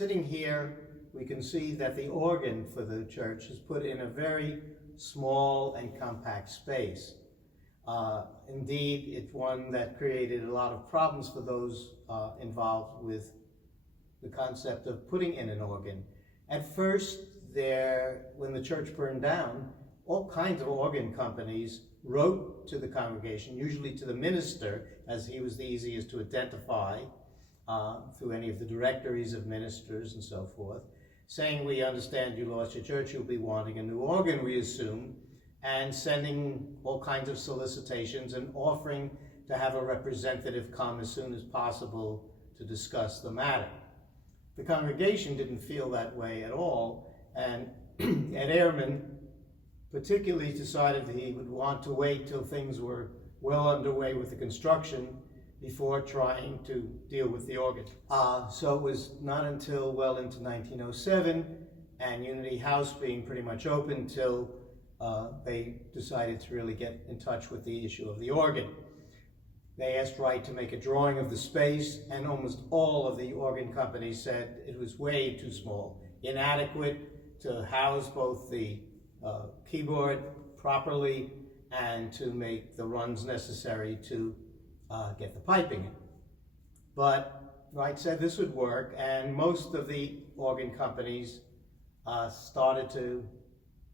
Sitting here, we can see that the organ for the church is put in a very small and compact space. Indeed, it's one that created a lot of problems for those involved with the concept of putting in an organ. At first, when the church burned down, all kinds of organ companies wrote to the congregation, usually to the minister, as he was the easiest to identify through any of the directories of ministers and so forth, saying, we understand you lost your church, you'll be wanting a new organ, we assume, and sending all kinds of solicitations and offering to have a representative come as soon as possible to discuss the matter. The congregation didn't feel that way at all, and Ed Ehrman particularly decided that he would want to wait till things were well underway with the construction before trying to deal with the organ. So it was not until well into 1907, and Unity House being pretty much open, till they decided to really get in touch with the issue of the organ. They asked Wright to make a drawing of the space, and almost all of the organ companies said it was way too small, inadequate to house both the keyboard properly and to make the runs necessary to get the piping in. But Wright said this would work, and most of the organ companies started to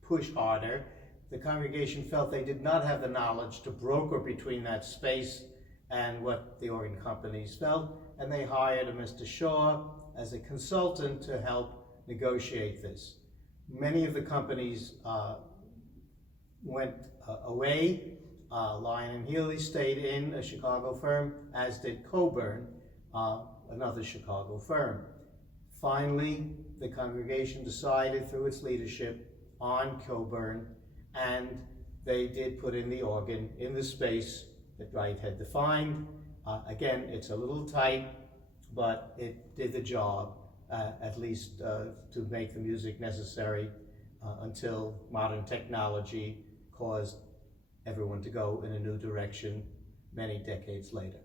push harder. The congregation felt they did not have the knowledge to broker between that space and what the organ companies felt, and they hired a Mr. Shaw as a consultant to help negotiate this. Many of the companies went away. Lyon and Healy stayed in, a Chicago firm, as did Coburn, another Chicago firm. Finally, the congregation decided through its leadership on Coburn, and they did put in the organ in the space that Wright had defined. Again, it's a little tight, but it did the job, at least to make the music necessary until modern technology caused everyone to go in a new direction many decades later.